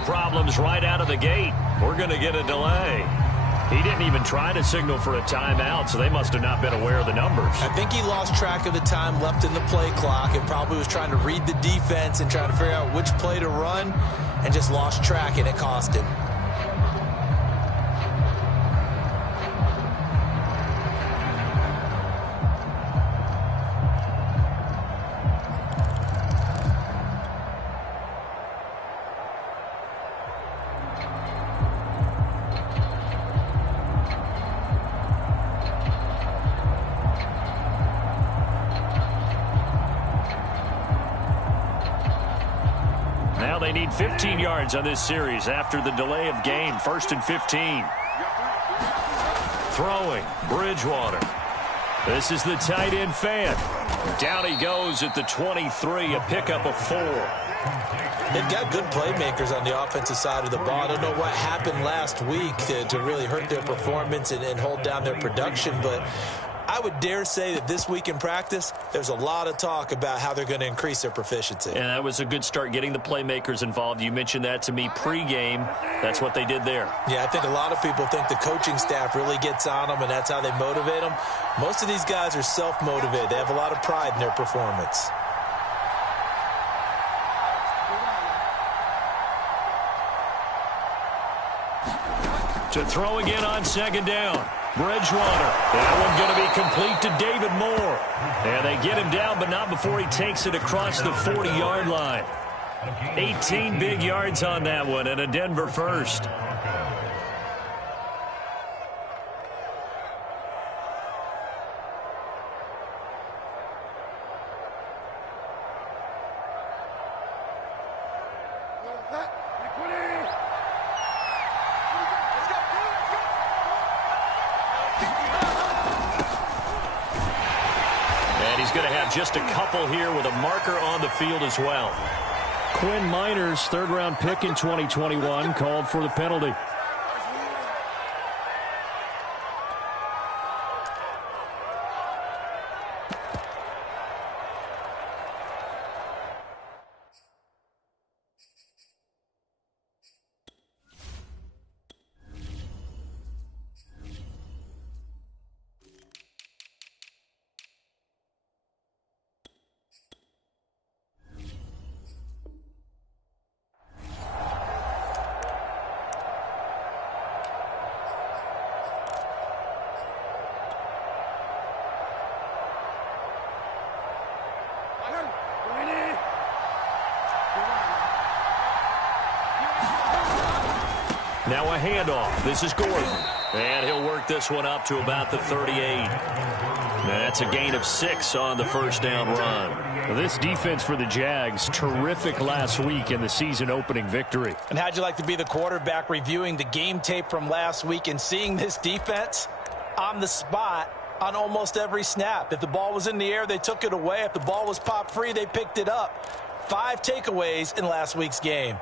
Now problems right out of the gate. We're going to get a delay. He didn't even try to signal for a timeout, so they must have not been aware of the numbers. I think he lost track of the time left in the play clock and probably was trying to read the defense and trying to figure out which play to run and just lost track, and it cost him. Now they need 15 yards on this series after the delay of game. 1st and 15. Throwing, Bridgewater. This is the tight end fan. Down he goes at the 23, a pickup of 4. They've got good playmakers on the offensive side of the ball. I don't know what happened last week to really hurt their performance and hold down their production, but I would dare say that this week in practice, there's a lot of talk about how they're going to increase their proficiency. And that was a good start, getting the playmakers involved. You mentioned that to me pregame. That's what they did there. Yeah, I think a lot of people think the coaching staff really gets on them, and that's how they motivate them. Most of these guys are self-motivated. They have a lot of pride in their performance. To throw again on 2nd down. Bridgewater. That one going to be complete to David Moore. And they get him down, but not before he takes it across the 40-yard line. 18 big yards on that one, and a Denver first. Just a couple here with a marker on the field as well. Quinn Miners, 3rd-round pick in 2021, called for the penalty. Now a handoff. This is Gordon. And he'll work this one up to about the 38. That's a gain of 6 on the 1st down run. This defense for the Jags, terrific last week in the season-opening victory. And how'd you like to be the quarterback reviewing the game tape from last week and seeing this defense on the spot on almost every snap? If the ball was in the air, they took it away. If the ball was popped free, they picked it up. 5 takeaways in last week's game.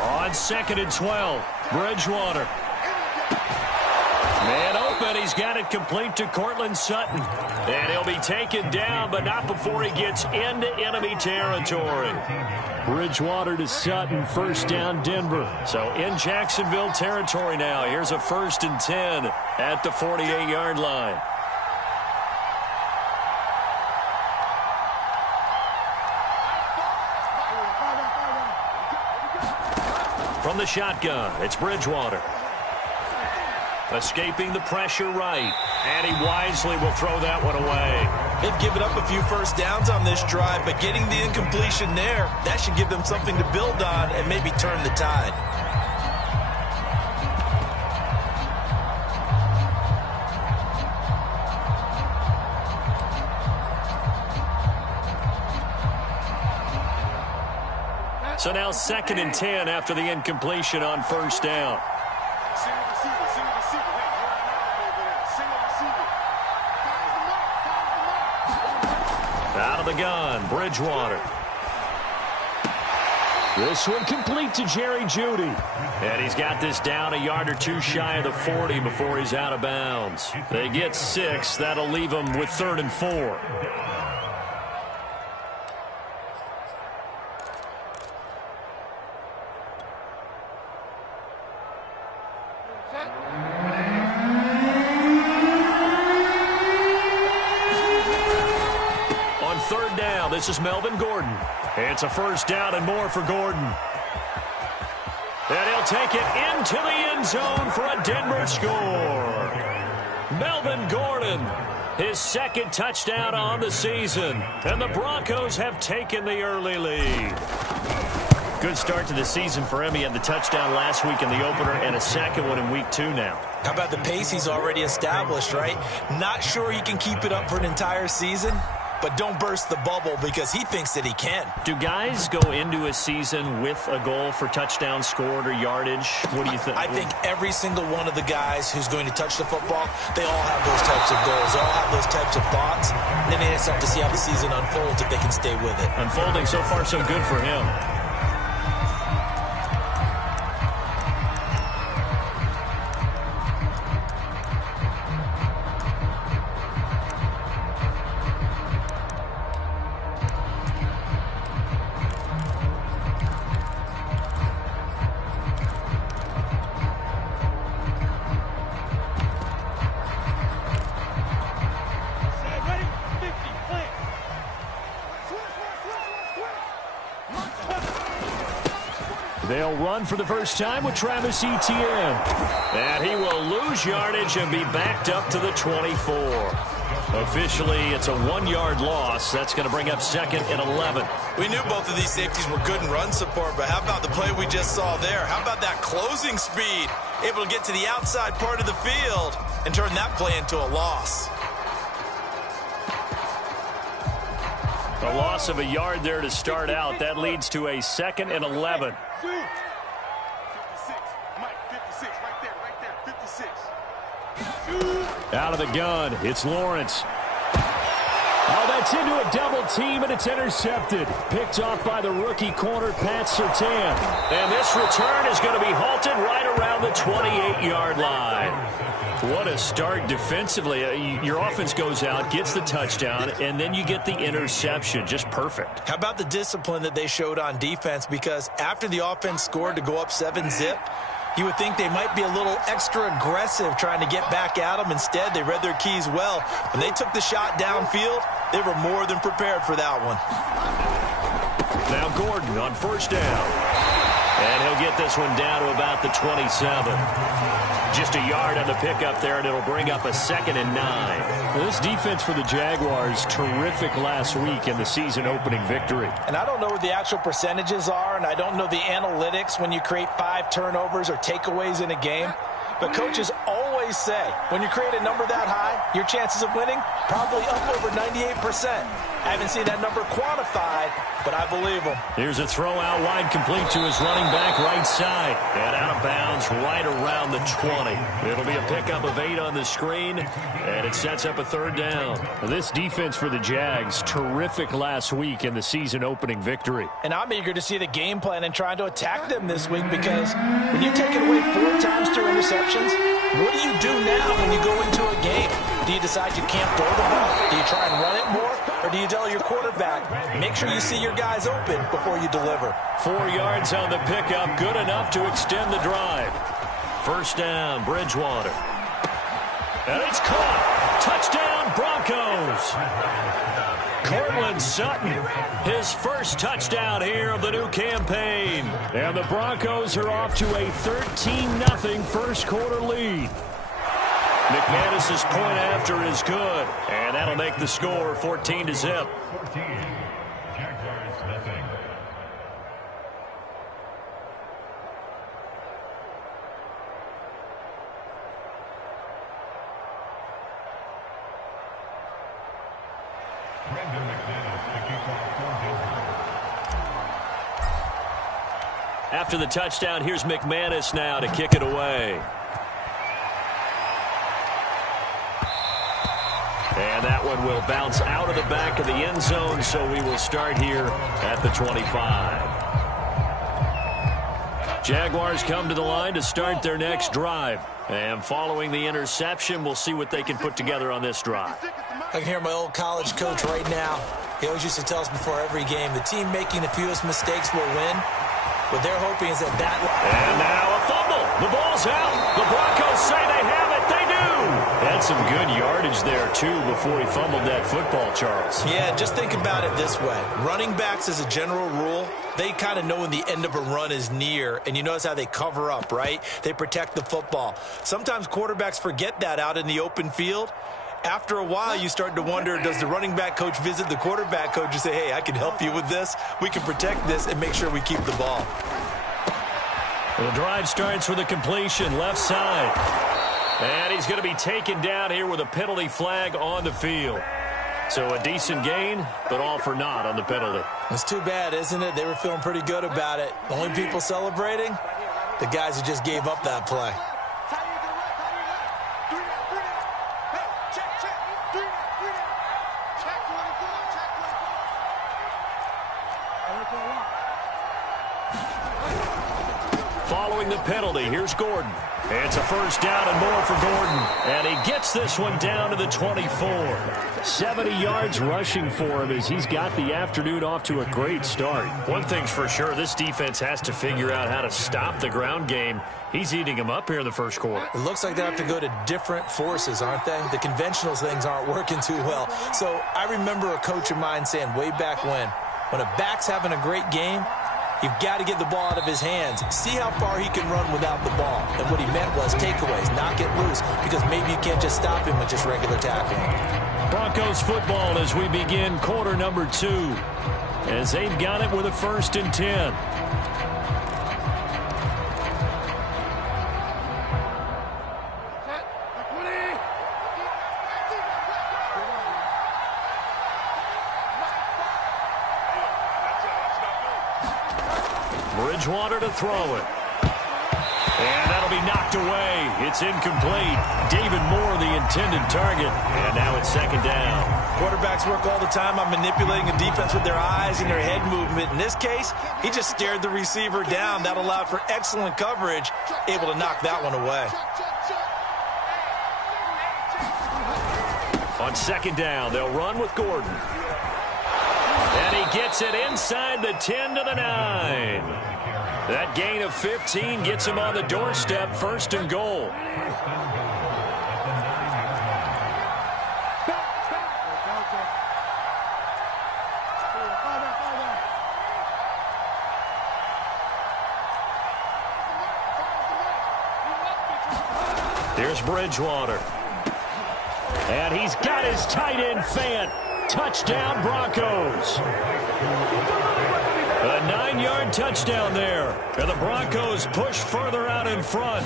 On 2nd and 12, Bridgewater. Man open, he's got it complete to Cortland Sutton. And he'll be taken down, but not before he gets into enemy territory. Bridgewater to Sutton, 1st down Denver. So in Jacksonville territory now. Here's a 1st and 10 at the 48-yard line. From the shotgun, it's Bridgewater. Escaping the pressure right. And he wisely will throw that one away. They've given up a few 1st downs on this drive, but getting the incompletion there, that should give them something to build on and maybe turn the tide. So now 2nd and 10 after the incompletion on 1st down. Out of the gun, Bridgewater. This one complete to Jerry Jeudy. And he's got this down a yard or two shy of the 40 before he's out of bounds. They get 6. That'll leave them with 3rd and 4. On 3rd down, this is Melvin Gordon. It's a 1st down and more for Gordon. And he'll take it into the end zone for a Denver score. Melvin Gordon, his 2nd touchdown on the season. And the Broncos have taken the early lead. Good start to the season for him. He had the touchdown last week in the opener and a 2nd one in week 2 now. How about the pace he's already established, right? Not sure he can keep it up for an entire season, but don't burst the bubble because he thinks that he can. Do guys go into a season with a goal for touchdown scored or yardage? What do you think? I think every single one of the guys who's going to touch the football, they all have those types of goals. They all have those types of thoughts. And then they just have to see how the season unfolds if they can stay with it. Unfolding so far so good for him. They'll run for the first time with Travis Etienne. And he will lose yardage and be backed up to the 24. Officially, it's a 1-yard loss. That's going to bring up 2nd and 11. We knew both of these safeties were good in run support, but how about the play we just saw there? How about that closing speed? Able to get to the outside part of the field and turn that play into a loss. A loss of a yard there to start out. That leads to a 2nd and 11. 56. Mike, 56. Right there, 56. Out of the gun, it's Lawrence. Oh, that's into a double team, and it's intercepted. Picked off by the rookie corner, Pat Surtain. And this return is going to be halted right around the 28-yard line. What a start defensively. Your offense goes out, gets the touchdown, and then you get the interception. Just perfect. How about the discipline that they showed on defense? Because after the offense scored to go up 7-zip, you would think they might be a little extra aggressive trying to get back at them. Instead, they read their keys well. When they took the shot downfield, they were more than prepared for that one. Now Gordon on 1st down. And he'll get this one down to about the 27. Just a yard on the pickup there, and it'll bring up a 2nd and 9. Well, this defense for the Jaguars, terrific last week in the season-opening victory. And I don't know what the actual percentages are, and I don't know the analytics when you create 5 turnovers or takeaways in a game. But coaches always say, when you create a number that high, your chances of winning probably up over 98%. I haven't seen that number quantified, but I believe them. Here's a throw out wide, complete to his running back right side. And out of bounds right around the 20. It'll be a pickup of 8 on the screen, and it sets up a 3rd down. This defense for the Jags, terrific last week in the season-opening victory. And I'm eager to see the game plan and trying to attack them this week, because when you take it away 4 times through interceptions, what do you do now when you go into a game? Do you decide you can't throw the ball? Do you try and run it more? Or do you tell your quarterback, make sure you see your guys open before you deliver? 4 yards on the pickup, good enough to extend the drive. 1st down, Bridgewater. And it's caught. Touchdown, Broncos. Courtland Sutton, his 1st touchdown here of the new campaign. And the Broncos are off to a 13-0 first-quarter lead. McManus's point after is good, and that'll make the score 14-0. After the touchdown, here's McManus now to kick it away. And that one will bounce out of the back of the end zone, so we will start here at the 25. Jaguars come to the line to start their next drive. And following the interception, we'll see what they can put together on this drive. I can hear my old college coach right now. He always used to tell us before every game, the team making the fewest mistakes will win. What they're hoping is that And now a fumble. The ball's out. The Broncos say they have it. They do. Had some good yardage there, too, before he fumbled that football, Charles. Yeah, just think about it this way. Running backs, as a general rule, they kind of know when the end of a run is near, and you notice how they cover up, right? They protect the football. Sometimes quarterbacks forget that out in the open field. After a while, you start to wonder, does the running back coach visit the quarterback coach and say, hey, I can help you with this. We can protect this and make sure we keep the ball. The drive starts with a completion, left side. And he's going to be taken down here with a penalty flag on the field. So a decent gain, but all for naught on the penalty. It's too bad, isn't it? They were feeling pretty good about it. The only people celebrating, the guys who just gave up that play. Following the penalty, here's Gordon. It's a first down and more for Gordon. And he gets this one down to the 24. 70 yards rushing for him as he's got the afternoon off to a great start. One thing's for sure, this defense has to figure out how to stop the ground game. He's eating them up here in the first quarter. It looks like they have to go to different forces, aren't they? The conventional things aren't working too well. So I remember a coach of mine saying way back when a back's having a great game, you've got to get the ball out of his hands. See how far he can run without the ball. And what he meant was takeaways, knock it loose, because maybe you can't just stop him with just regular tackling. Broncos football as we begin quarter number 2. As they've got it with a 1st and 10. Bridgewater to throw it. And that'll be knocked away. It's incomplete. David Moore, the intended target. And now it's 2nd down. Quarterbacks work all the time on manipulating a defense with their eyes and their head movement. In this case, he just stared the receiver down. That allowed for excellent coverage, able to knock that one away. On 2nd down, they'll run with Gordon. And he gets it inside the 10 to the 9. That gain of 15 gets him on the doorstep, 1st and goal. Here's Bridgewater. And he's got his tight end Fant. Touchdown, Broncos. A 9-yard touchdown there. And the Broncos push further out in front.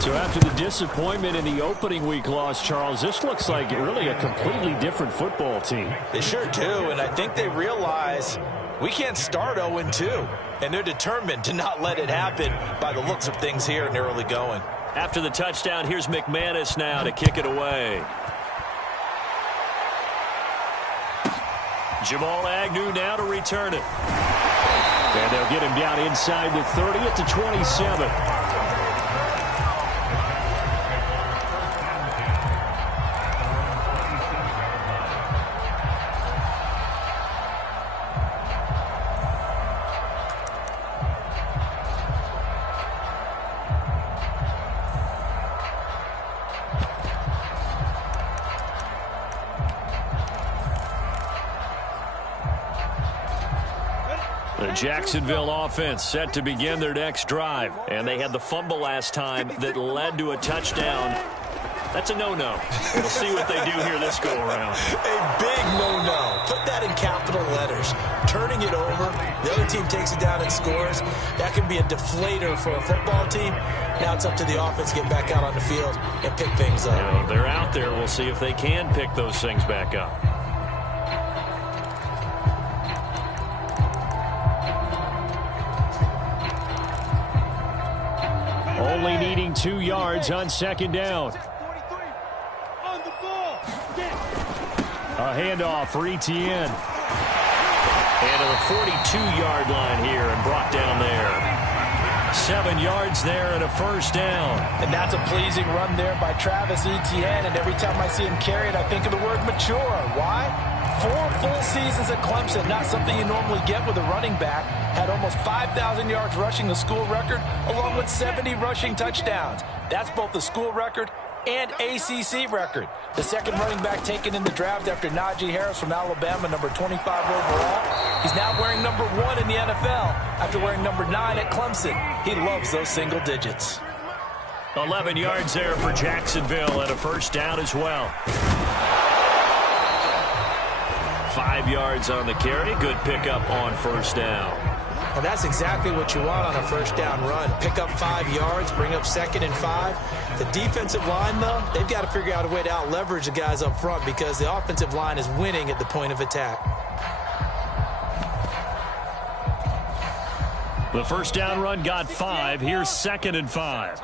So after the disappointment in the opening week loss, Charles, this looks like really a completely different football team. They sure do, and I think they realize we can't start 0-2. And they're determined to not let it happen by the looks of things here in the early going. After the touchdown, here's McManus now to kick it away. Jamal Agnew now to return it. And they'll get him down inside the 30 at the 27. The Jacksonville offense set to begin their next drive. And they had the fumble last time that led to a touchdown. That's a no-no. We'll see what they do here this go-around. A big no-no. Put that in capital letters. Turning it over, the other team takes it down and scores. That can be a deflator for a football team. Now it's up to the offense to get back out on the field and pick things up. You know, they're out there. We'll see if they can pick those things back up. Only needing 2 yards on 2nd down. A handoff for Etienne. And to the 42-yard line here and brought down there. 7 yards there and a first down. And that's a pleasing run there by Travis Etienne. And every time I see him carry it, I think of the word mature. Why? 4 full seasons at Clemson, not something you normally get with a running back. Had almost 5,000 yards rushing, the school record, along with 70 rushing touchdowns. That's both the school record and ACC record. The second running back taken in the draft after Najee Harris from Alabama, number 25 overall. He's now wearing number 1 in the NFL after wearing number 9 at Clemson. He loves those single digits. 11 yards there for Jacksonville and a first down as well. 5 yards on the carry. Good pickup on first down. And that's exactly what you want on a first down run. Pick up 5 yards, bring up 2nd and 5. The defensive line, though, they've got to figure out a way to out-leverage the guys up front because the offensive line is winning at the point of attack. The first down run got 5. Here's 2nd and 5.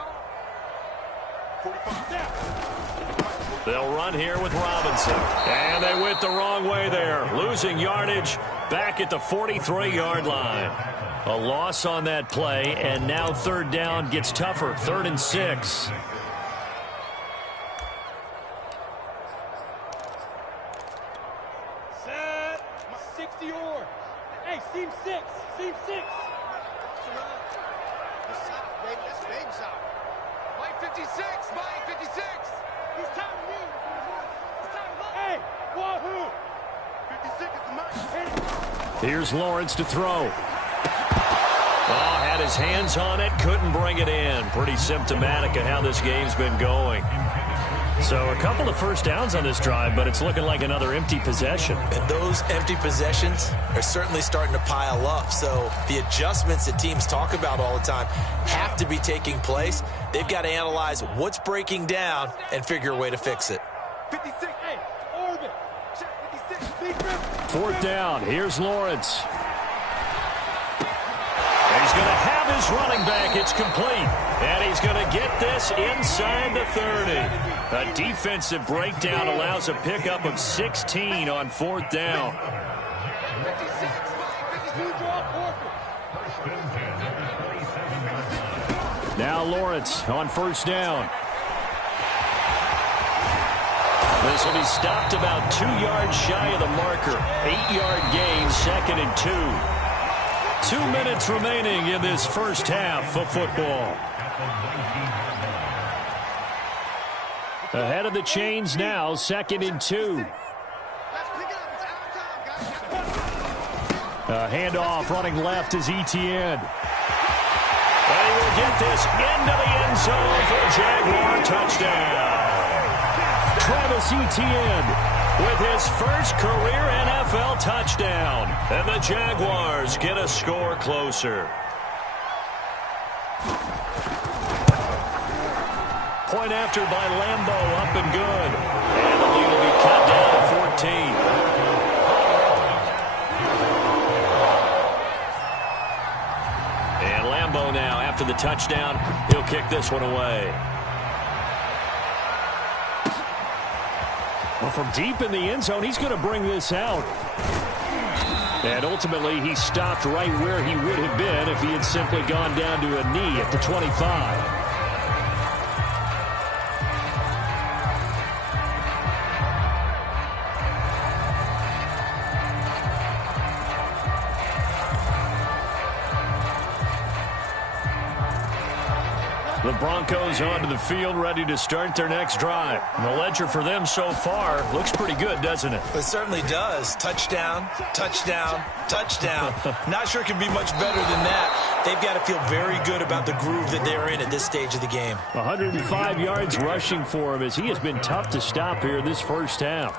They'll run here with Robinson. And they went the wrong way there. Losing yardage back at the 43-yard line. A loss on that play, and now third down gets tougher. 3rd and 6. Set. 60-or. Hey, seam 6. Seam 6. That's big shot. Mike 56. Mike 56. He's timing you. Hey, wahoo. 56 is the mark. Here's Lawrence to throw. Oh, had his hands on it, couldn't bring it in. Pretty symptomatic of how this game's been going. So a couple of first downs on this drive, but it's looking like another empty possession. And those empty possessions are certainly starting to pile up. So the adjustments that teams talk about all the time have to be taking place. They've got to analyze what's breaking down and figure a way to fix it. 56. Hey, orbit. Check 56. 4th down. Here's Lawrence. He's going to have his running back. It's complete. And he's going to get this inside the 30. A defensive breakdown allows a pickup of 16 on 4th down. Now Lawrence on first down. This will be stopped about 2 yards shy of the marker. 8-yard gain, 2nd and 2. 2 minutes remaining in this first half of football. Ahead of the chains now, 2nd and 2. A handoff running left is Etienne. And he will get this into the end zone for a Jaguar touchdown. Travis Etienne with his first career NFL touchdown. And the Jaguars get a score closer. Point after by Lambo, up and good. And the lead will be cut down to 14. And Lambo now, after the touchdown, he'll kick this one away. Well, from deep in the end zone, he's going to bring this out. And ultimately, he stopped right where he would have been if he had simply gone down to a knee at the 25. The Broncos onto the field, ready to start their next drive. And the ledger for them so far looks pretty good, doesn't it? It certainly does. Touchdown, touchdown, touchdown. Not sure it can be much better than that. They've got to feel very good about the groove that they're in at this stage of the game. 105 yards rushing for him as he has been tough to stop here this first half.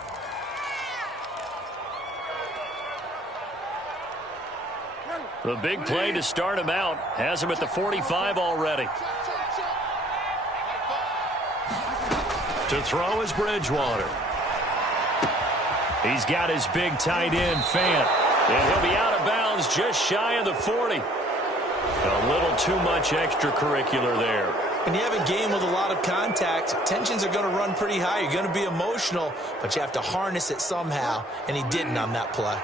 The big play to start him out has him at the 45 already. To throw is Bridgewater. He's got his big tight end, Fant. And he'll be out of bounds just shy of the 40. A little too much extracurricular there. When you have a game with a lot of contact, tensions are going to run pretty high. You're going to be emotional, but you have to harness it somehow, and he didn't on that play.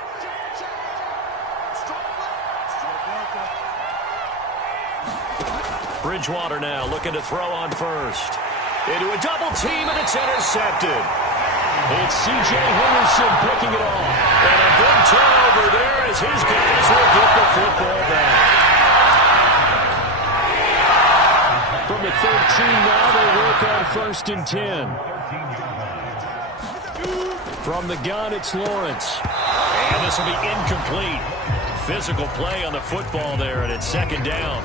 Bridgewater now looking to throw on first. Into a double team, and it's intercepted. It's C.J. Henderson picking it off. And a big turnover there as his guys will get the football back. From the 13 now, they work on 1st and 10. From the gun, it's Lawrence. And this will be incomplete. Physical play on the football there, and it's 2nd down.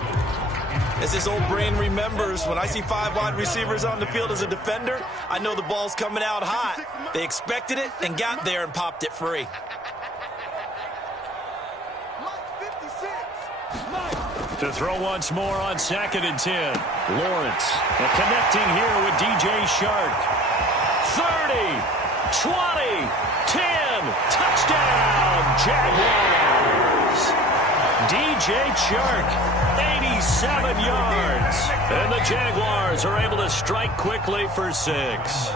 As this old brain remembers, when I see 5 wide receivers on the field as a defender, I know the ball's coming out hot. They expected it and got there and popped it free. To throw once more on 2nd and 10. Lawrence connecting here with DJ Shark. 30, 20, 10, touchdown, Jaguars. DJ Shark, 87 yards. And the Jaguars are able to strike quickly for 6.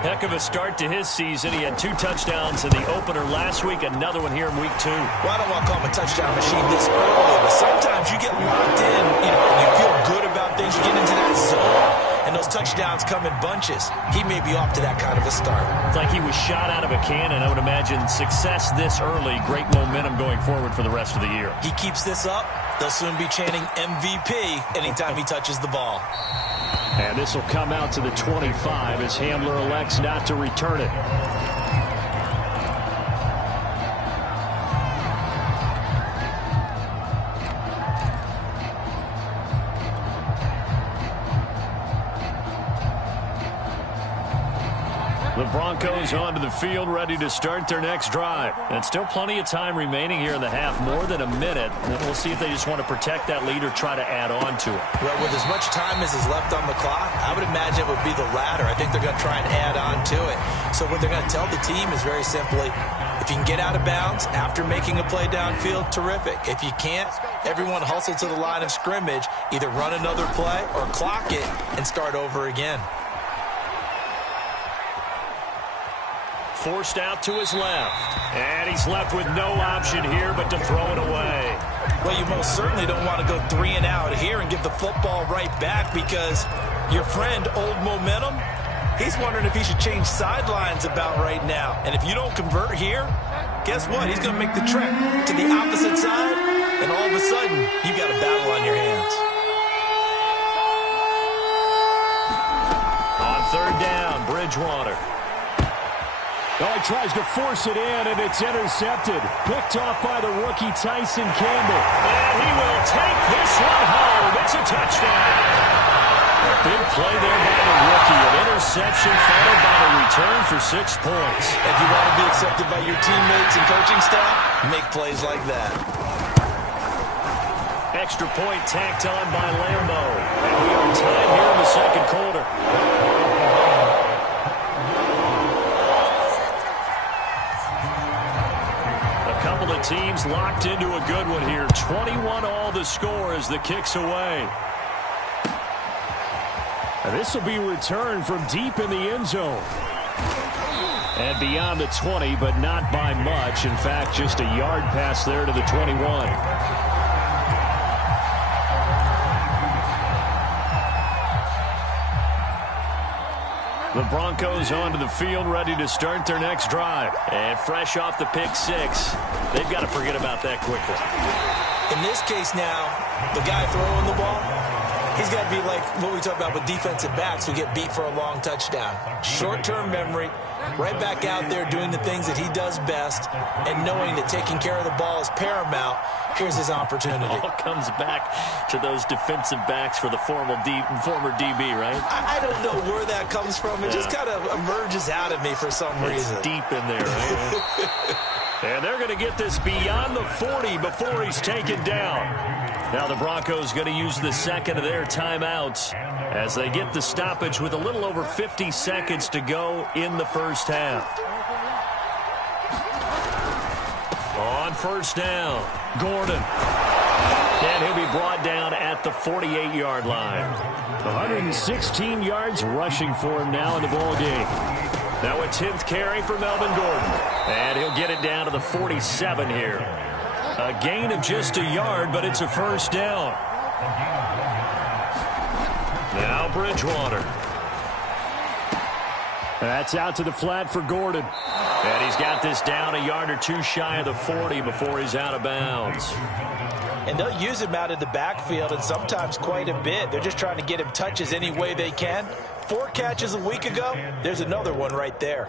Heck of a start to his season. He had 2 touchdowns in the opener last week, another one here in week 2. Well, I don't want to call him a touchdown machine this early, but sometimes you get locked in, and you feel good about things. You get into that zone, and those touchdowns come in bunches. He may be off to that kind of a start. It's like he was shot out of a cannon. I would imagine success this early, great momentum going forward for the rest of the year. He keeps this up, they'll soon be chanting MVP anytime he touches the ball. And this will come out to the 25 as Hamler elects not to return it. The Broncos onto the field, ready to start their next drive. And still plenty of time remaining here in the half, more than a minute. And we'll see if they just want to protect that lead or try to add on to it. Well, with as much time as is left on the clock, I would imagine it would be the latter. I think they're going to try and add on to it. So what they're going to tell the team is very simply, if you can get out of bounds after making a play downfield, terrific. If you can't, everyone hustle to the line of scrimmage, either run another play or clock it and start over again. Forced out to his left. And he's left with no option here but to throw it away. Well, you most certainly don't want to go 3 and out here and give the football right back, because your friend, Old Momentum, he's wondering if he should change sidelines about right now. And if you don't convert here, guess what? He's going to make the trek to the opposite side, and all of a sudden, you got a battle on your hands. On 3rd down, Bridgewater. Oh, he tries to force it in, and it's intercepted. Picked off by the rookie Tyson Campbell. And he will take this one home. It's a touchdown. A big play there by the rookie. An interception followed by a return for 6 points. If you want to be accepted by your teammates and coaching staff, make plays like that. Extra point tacked on by Lambo. And we are tied here in the 2nd quarter. Teams locked into a good one here. 21 all the score as the kick's away. And this will be returned from deep in the end zone. And beyond the 20, but not by much. In fact, just a yard pass there to the 21. The Broncos onto the field, ready to start their next drive. And fresh off the pick 6, they've got to forget about that quickly. In this case now, the guy throwing the ball, he's got to be like what we talk about with defensive backs who get beat for a long touchdown. Short-term memory, right back out there doing the things that he does best, and knowing that taking care of the ball is paramount. Here's his opportunity. All comes back to those defensive backs for the former DB, right? I don't know where that comes from. It just kind of emerges out of me for some reason. It's deep in there, right? And they're going to get this beyond the 40 before he's taken down. Now the Broncos going to use the 2nd of their timeouts as they get the stoppage with a little over 50 seconds to go in the first half. On 1st down, Gordon. And he'll be brought down at the 48-yard line. 116 yards rushing for him now in the ball game. Now a 10th carry for Melvin Gordon. And he'll get it down to the 47 here. A gain of just a yard, but it's a 1st down. Now Bridgewater. That's out to the flat for Gordon. And he's got this down a yard or two shy of the 40 before he's out of bounds. And they'll use him out in the backfield, and sometimes quite a bit. They're just trying to get him touches any way they can. 4 catches a week ago. There's another one right there.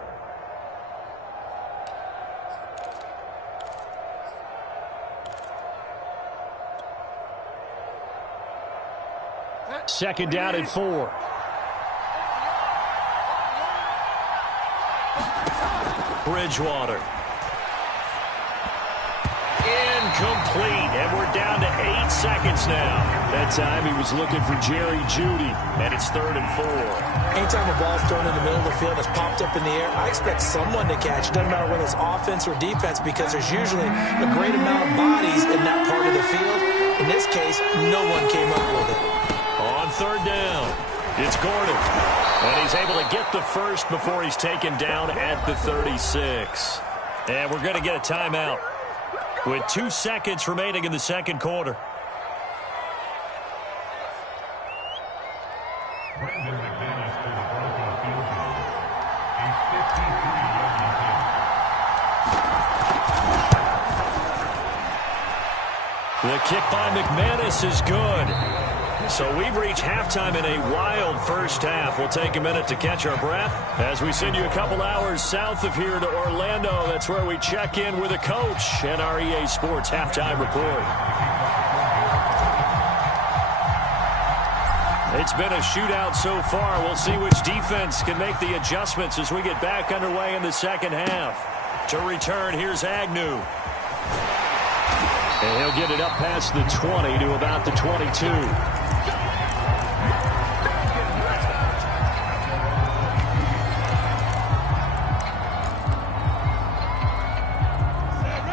Second down and 4. Bridgewater. Incomplete, and we're down to 8 seconds now. That time he was looking for Jerry Jeudy, and it's 3rd and 4. Anytime a ball's thrown in the middle of the field that's popped up in the air, I expect someone to catch. It doesn't matter whether it's offense or defense, because there's usually a great amount of bodies in that part of the field. In this case, no one came up with it. On 3rd down, it's Gordon. And he's able to get the first before he's taken down at the 36. And we're going to get a timeout with 2 seconds remaining in the second quarter. The kick by McManus is good. So we've reached halftime in a wild first half. We'll take a minute to catch our breath as we send you a couple hours south of here to Orlando. That's where we check in with a coach and our EA Sports halftime report. It's been a shootout so far. We'll see which defense can make the adjustments as we get back underway in the second half. To return, here's Agnew. And he'll get it up past the 20 to about the 22.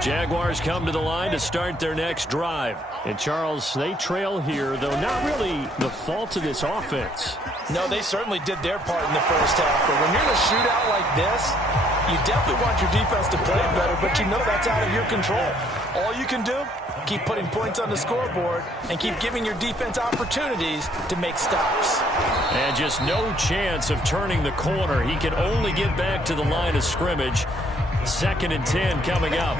Jaguars come to the line to start their next drive. And, Charles, they trail here, though not really the fault of this offense. No, they certainly did their part in the first half. But when you're in a shootout like this, you definitely want your defense to play better, but you know that's out of your control. All you can do, keep putting points on the scoreboard and keep giving your defense opportunities to make stops. And just no chance of turning the corner. He can only get back to the line of scrimmage. 2nd and 10 coming up.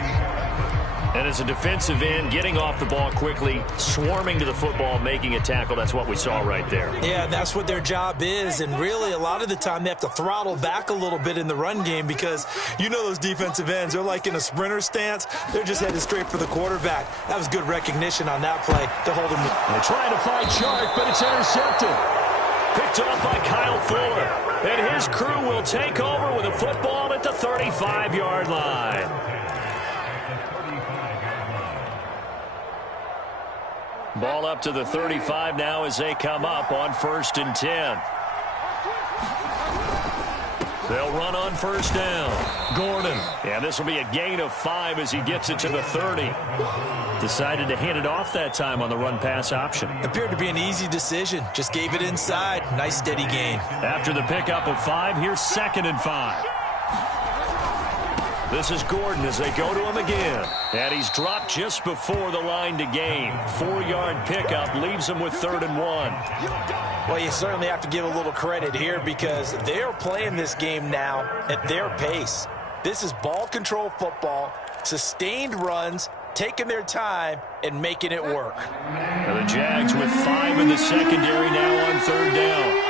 And as a defensive end, getting off the ball quickly, swarming to the football, making a tackle, that's what we saw right there. Yeah, that's what their job is, and really a lot of the time they have to throttle back a little bit in the run game because you know those defensive ends, they're like in a sprinter stance. They're just headed straight for the quarterback. That was good recognition on that play to hold him. They're trying to find Chark, but it's intercepted. Picked off by Kyle Fuller. And his crew will take over with a football at the 35-yard line. Ball up to the 35 now as they come up on 1st and 10. They'll run on 1st down. Gordon. And this will be a gain of 5 as he gets it to the 30. Decided to hand it off that time on the run-pass option. Appeared to be an easy decision. Just gave it inside. Nice steady gain. After the pickup of 5, here's 2nd and 5. This is Gordon as they go to him again. And he's dropped just before the line to gain. 4-yard pickup leaves him with 3rd and 1. Well, you certainly have to give a little credit here because they're playing this game now at their pace. This is ball control football, sustained runs, taking their time and making it work. Now the Jags with 5 in the secondary now on 3rd down.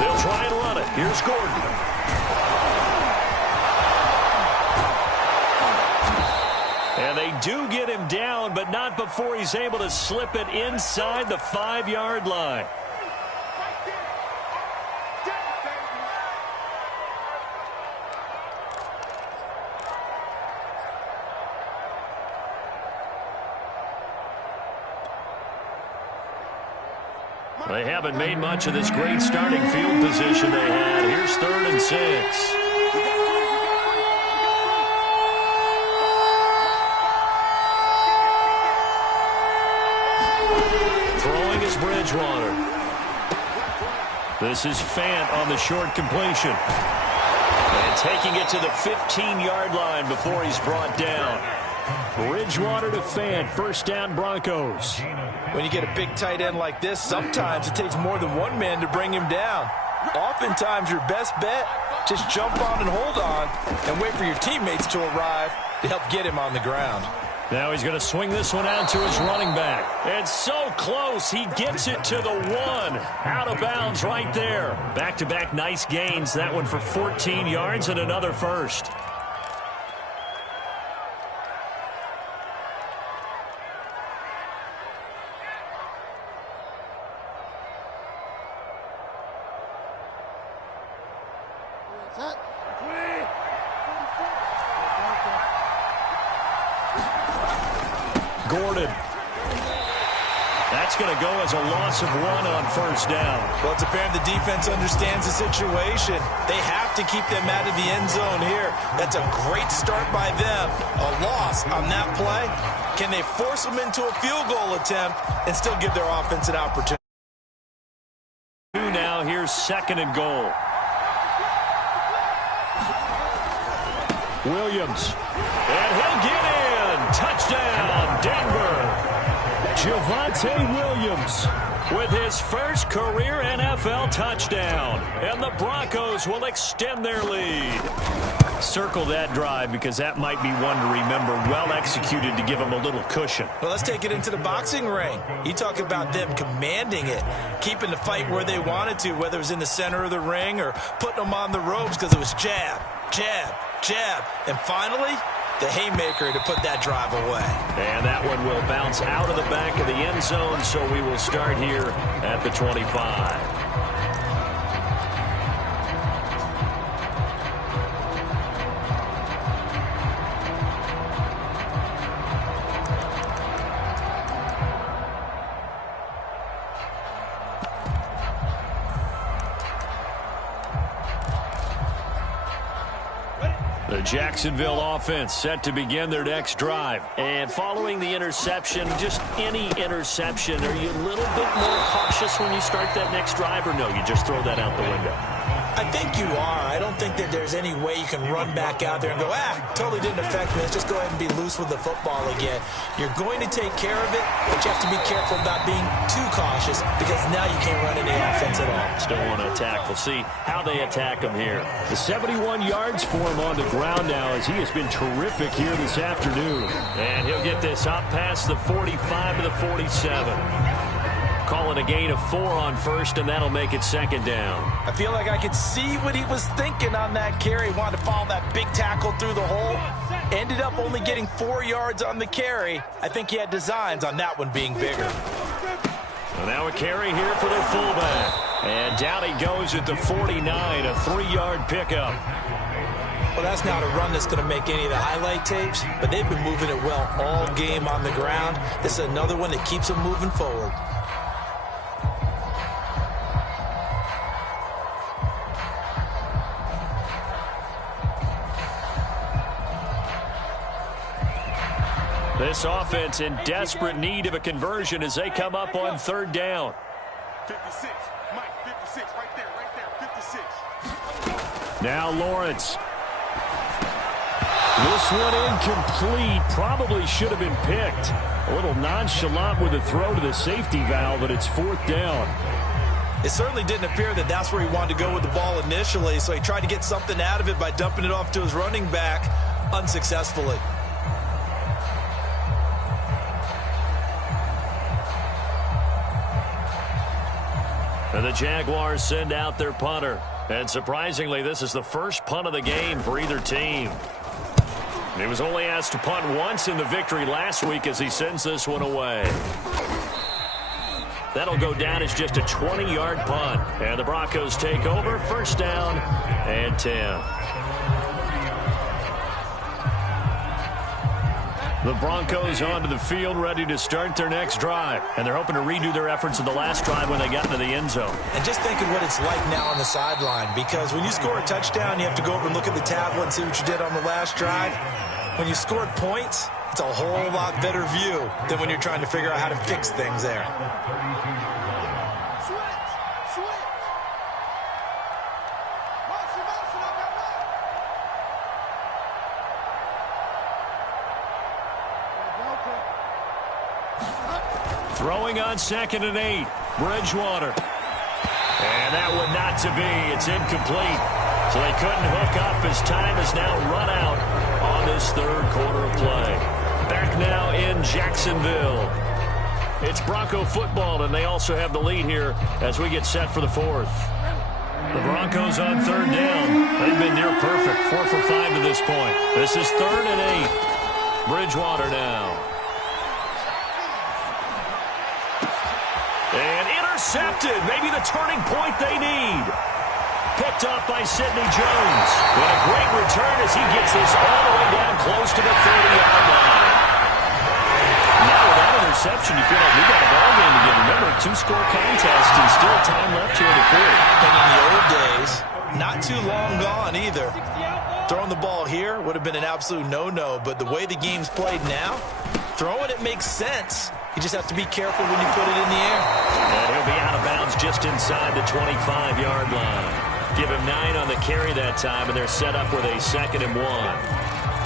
They'll try and run it. Here's Gordon. And they do get him down, but not before he's able to slip it inside the 5-yard line. They haven't made much of this great starting field position they had. Here's 3rd and 6. Throwing is Bridgewater. This is Fant on the short completion. And taking it to the 15-yard line before he's brought down. Bridgewater to Fant, first down Broncos. When you get a big tight end like this, sometimes it takes more than one man to bring him down. Oftentimes, your best bet, just jump on and hold on and wait for your teammates to arrive to help get him on the ground. Now he's going to swing this one out to his running back. And so close, he gets it to the 1. Out of bounds right there. Back-to-back nice gains. That one for 14 yards and another first. Gordon. That's going to go as a loss of 1 on first down. Well, it's apparent the defense understands the situation. They have to keep them out of the end zone here. That's a great start by them. A loss on that play. Can they force them into a field goal attempt and still give their offense an opportunity? Now here's 2nd and goal. Williams. And he'll get in. Touchdown, Denver. Javonte Williams with his first career NFL touchdown. And the Broncos will extend their lead. Circle that drive because that might be one to remember. Well executed to give them a little cushion. Well, let's take it into the boxing ring. You talk about them commanding it, keeping the fight where they wanted to, whether it was in the center of the ring or putting them on the ropes because it was jab, jab, jab. And finally, the haymaker to put that drive away. And that one will bounce out of the back of the end zone, so we will start here at the 25. The Jacksonville offense set to begin their next drive. And following the interception, just any interception, are you a little bit more cautious when you start that next drive, or no, you just throw that out the window? I think you are. I don't think that there's any way you can run back out there and go, totally didn't affect me. Let's just go ahead and be loose with the football again. You're going to take care of it, but you have to be careful about being too cautious because now you can't run any offense at all. Still want to attack. We'll see how they attack him here. The 71 yards for him on the ground now as he has been terrific here this afternoon. And he'll get this up past the 45 to the 47. Calling a gain of 4 on first, and that'll make it 2nd down. I feel like I could see what he was thinking on that carry. Wanted to follow that big tackle through the hole. Ended up only getting 4 yards on the carry. I think he had designs on that one being bigger. So now a carry here for their fullback. And down he goes at the 49, a 3-yard pickup. Well, that's not a run that's going to make any of the highlight tapes, but they've been moving it well all game on the ground. This is another one that keeps them moving forward. This offense in desperate need of a conversion as they come up on 3rd down. 56, Mike, 56, right there, 56. Now Lawrence. This one incomplete. Probably should have been picked. A little nonchalant with a throw to the safety valve, but it's 4th down. It certainly didn't appear that that's where he wanted to go with the ball initially, so he tried to get something out of it by dumping it off to his running back unsuccessfully. And the Jaguars send out their punter. And surprisingly, this is the first punt of the game for either team. He was only asked to punt once in the victory last week as he sends this one away. That'll go down as just a 20-yard punt. And the Broncos take over, 1st down and 10. The Broncos onto the field, ready to start their next drive. And they're hoping to redo their efforts in the last drive when they got into the end zone. And just thinking what it's like now on the sideline, because when you score a touchdown, you have to go over and look at the tablet and see what you did on the last drive. When you scored points, it's a whole lot better view than when you're trying to figure out how to fix things there. Throwing on 2nd and 8. Bridgewater. And that one not to be. It's incomplete. So they couldn't hook up as time has now run out on this third quarter of play. Back now in Jacksonville. It's Bronco football, and they also have the lead here as we get set for the fourth. The Broncos on 3rd down. They've been near perfect. 4 for 5 to this point. This is 3rd and 8. Bridgewater now. And intercepted. Maybe the turning point they need. Picked up by Sidney Jones. And a great return as he gets this all the way down close to the 30-yard line. Now with that interception, you feel like we got a ball game again. Remember, a 2-score contest and still time left here in the fourth. And in the old days, not too long gone either. Throwing the ball here would have been an absolute no-no, but the way the game's played now, throwing it makes sense. You just have to be careful when you put it in the air. And he'll be out of bounds just inside the 25-yard line. Give him 9 on the carry that time, and they're set up with a 2nd and 1.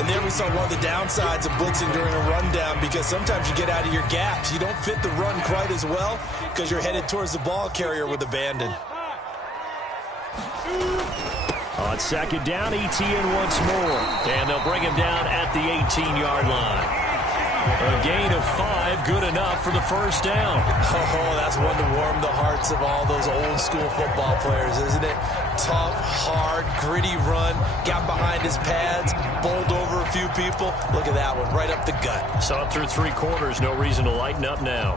And there we saw one of the downsides of blitzing during a rundown, because sometimes you get out of your gaps. You don't fit the run quite as well because you're headed towards the ball carrier with abandon. On 2nd down, ETN once more. And they'll bring him down at the 18-yard line. A gain of 5, good enough for the first down. Oh, that's one to warm the hearts of all those old-school football players, isn't it? Tough, hard, gritty run, got behind his pads, bowled over a few people. Look at that one, right up the gut. Saw it through 3 quarters, no reason to lighten up now.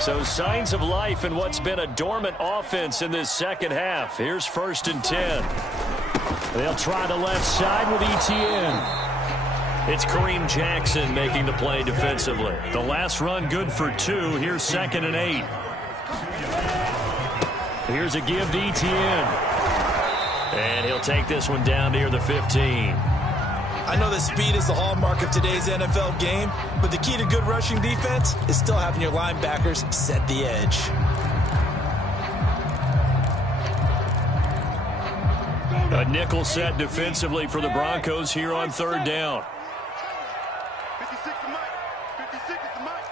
So signs of life in what's been a dormant offense in this second half. Here's 1st and 10. They'll try the left side with ETN. It's Kareem Jackson making the play defensively. The last run good for 2. Here's 2nd and 8. Here's a give to ETN. And he'll take this one down near the 15. I know that speed is the hallmark of today's NFL game, but the key to good rushing defense is still having your linebackers set the edge. A nickel set defensively for the Broncos here on 3rd down. 56 to Mike. 56 is the Mike.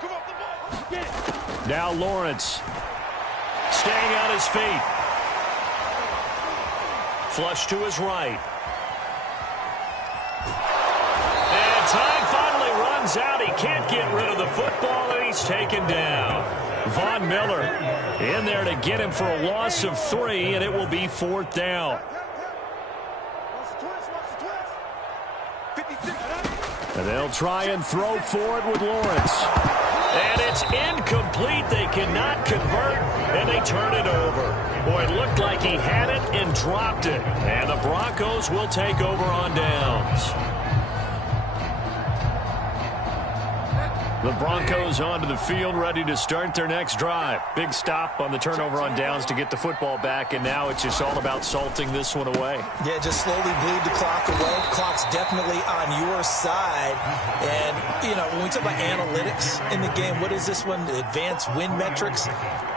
Come off the ball. Get it. Now Lawrence. Staying on his feet. Flush to his right. And time finally runs out. He can't get rid of the football, and he's taken down. Von Miller in there to get him for a loss of 3, and it will be 4th down. And they'll try and throw for it with Lawrence. And it's incomplete. They cannot convert, and they turn it over. Boy, it looked like he had it and dropped it. And the Broncos will take over on downs. The Broncos onto the field, ready to start their next drive. Big stop on the turnover on downs to get the football back, and now it's just all about salting this one away. Yeah, just slowly bleed the clock away. Clock's definitely on your side. And, you know, when we talk about analytics in the game, what is this one? The advanced win metrics?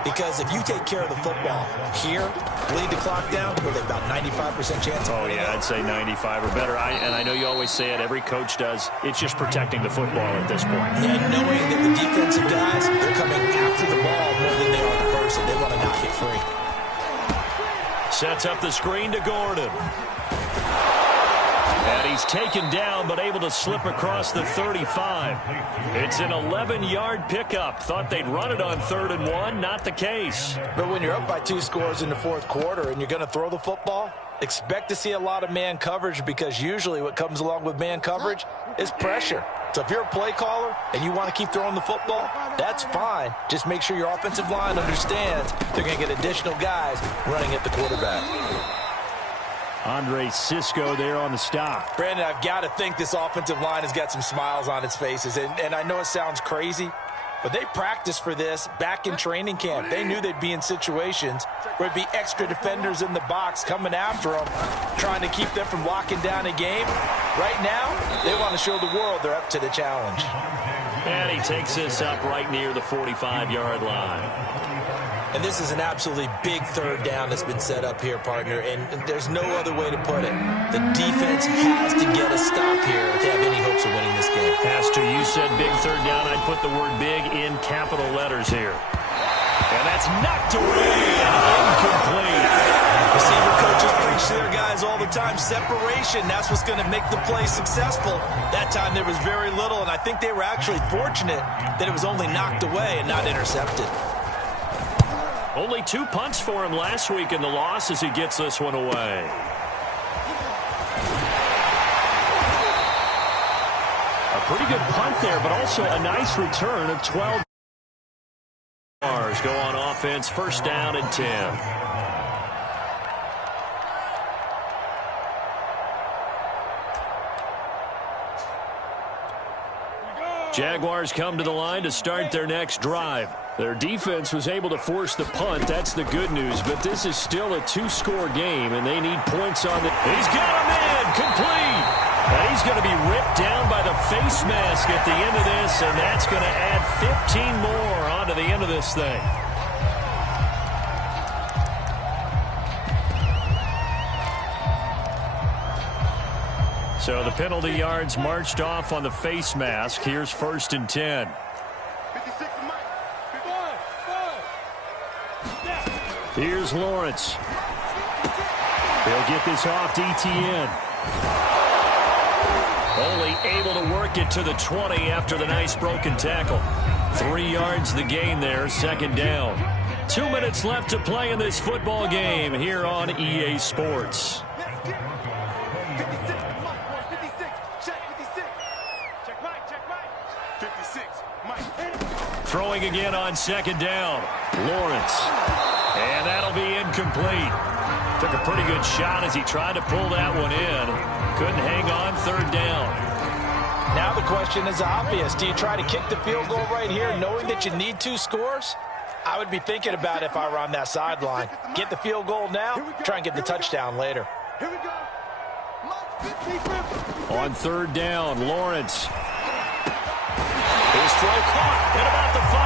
Because if you take care of the football here, bleed the clock down, with about 95% chance of winning. Oh, yeah, I'd say 95 or better. And I know you always say it, every coach does. It's just protecting the football at this point. And knowing that the defensive guys, they're coming after the ball more than they are the person. They want to knock it free. Sets up the screen to Gordon. And he's taken down, but able to slip across the 35. It's an 11-yard pickup. Thought they'd run it on 3rd and 1. Not the case. But when you're up by 2 scores in the 4th quarter and you're going to throw the football, expect to see a lot of man coverage, because usually what comes along with man coverage is pressure. So if you're a play caller and you want to keep throwing the football, that's fine. Just make sure your offensive line understands they're going to get additional guys running at the quarterback. Andre Cisco there on the stop. Brandon, I've got to think this offensive line has got some smiles on its faces. And I know it sounds crazy, but they practiced for this back in training camp. They knew they'd be in situations where it'd be extra defenders in the box coming after them, trying to keep them from locking down a game. Right now, they want to show the world they're up to the challenge. And he takes this up right near the 45-yard line. And this is an absolutely big third down that's been set up here, partner, and there's no other way to put it. The defense has to get a stop here if they have any hopes of winning this game. Has to. You said big third down. I'd put the word big in capital letters here. And that's knocked away and incomplete. Receiver coaches preach to their guys all the time. Separation, that's what's going to make the play successful. That time there was very little, and I think they were actually fortunate that it was only knocked away and not intercepted. Only 2 punts for him last week in the loss as he gets this one away. A pretty good punt there, but also a nice return of 12 yards. Go on offense, first down and 10. Jaguars come to the line to start their next drive. Their defense was able to force the punt. That's the good news. But this is still a 2-score game, and they need points on the... He's got him in. Complete. And he's going to be ripped down by the face mask at the end of this, and that's going to add 15 more onto the end of this thing. So the penalty yards marched off on the face mask. Here's first and 10. 56 Mike. Here's Lawrence. They'll get this off to ETN. Only able to work it to the 20 after the nice broken tackle. 3 yards the gain there, second down. 2 minutes left to play in this football game here on EA Sports. 56 Mike. Throwing again on second down. Lawrence. And that'll be incomplete. Took a pretty good shot as he tried to pull that one in. Couldn't hang on, third down. Now the question is obvious. Do you try to kick the field goal right here knowing that you need 2 scores? I would be thinking about it if I were on that sideline. Get the field goal now, try and get the touchdown later. Here we go. On third down, Lawrence. His throw caught at about the 5.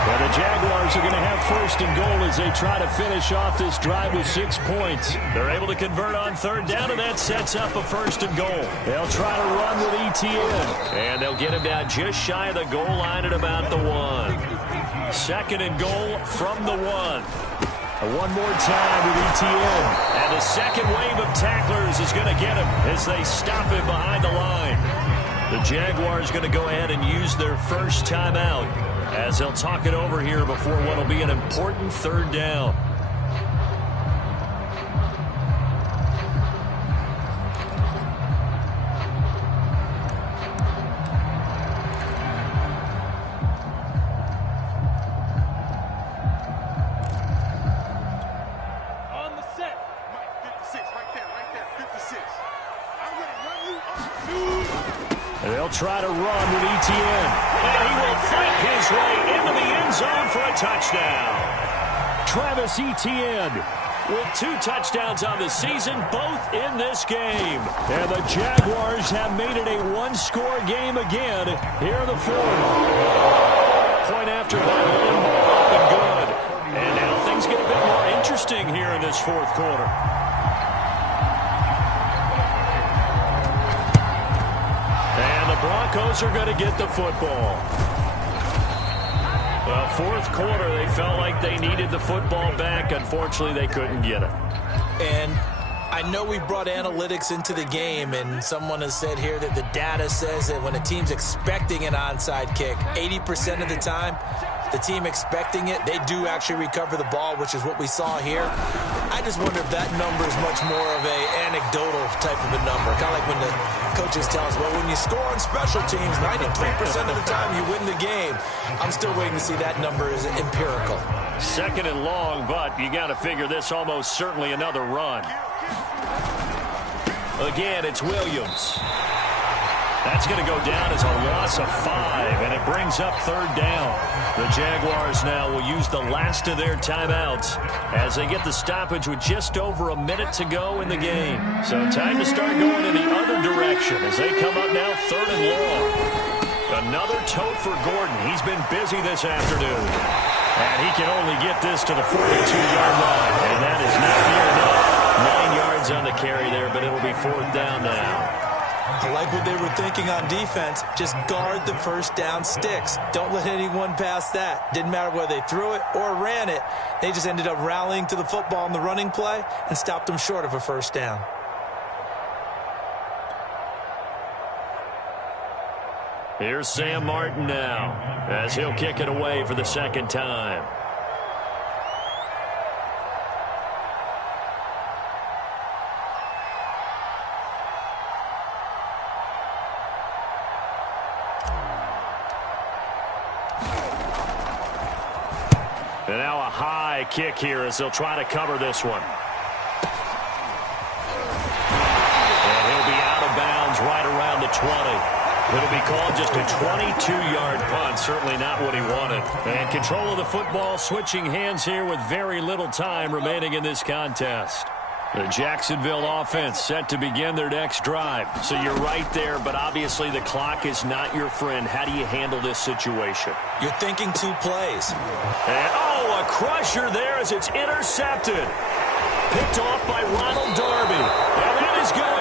And the Jaguars are going to have first and goal as they try to finish off this drive with 6 points. They're able to convert on third down, and that sets up a first and goal. They'll try to run with ETN, and they'll get him down just shy of the goal line at about the 1. Second and goal from the 1. One more time with ETN. And the second wave of tacklers is going to get him as they stop him behind the line. The Jaguars going to go ahead and use their first timeout as they'll talk it over here before what will be an important third down. On the set. Mike, 56, right there, 56. I'm going to run you up. They'll try to run with ETN. And he will fight his way into the end zone for a touchdown. Travis Etienne with 2 touchdowns on the season, both in this game. And the Jaguars have made it a 1-score game again here in the 4th. Point after that, up and good. And now things get a bit more interesting here in this 4th quarter. Broncos are going to get the football. Well, 4th quarter, they felt like they needed the football back. Unfortunately, they couldn't get it. And I know we brought analytics into the game, and someone has said here that the data says that when a team's expecting an onside kick, 80% of the time, the team expecting it, they do actually recover the ball, which is what we saw here. I just wonder if that number is much more of a anecdotal type of a number. Kind of like when the coaches tell us, well, when you score on special teams, 93% of the time you win the game. I'm still waiting to see that number is empirical. Second and long, but you got to figure this almost certainly another run. Again, it's Williams. That's going to go down as a loss of 5, and it brings up third down. The Jaguars now will use the last of their timeouts as they get the stoppage with just over a minute to go in the game. So time to start going in the other direction as they come up now third and long. Another tote for Gordon. He's been busy this afternoon. And he can only get this to the 42-yard line. And that is not near enough. 9 yards on the carry there, but it'll be 4th down now. I like what they were thinking on defense. Just guard the first down sticks. Don't let anyone pass that. Didn't matter whether they threw it or ran it. They just ended up rallying to the football in the running play and stopped them short of a first down. Here's Sam Martin now as he'll kick it away for the 2nd time. And now a high kick here as they'll try to cover this one. And he'll be out of bounds right around the 20. It'll be called just a 22-yard punt. Certainly not what he wanted. And control of the football, switching hands here with very little time remaining in this contest. The Jacksonville offense set to begin their next drive. So you're right there, but obviously the clock is not your friend. How do you handle this situation? You're thinking 2 plays. And, oh, a crusher there as it's intercepted. Picked off by Ronald Darby. And that is going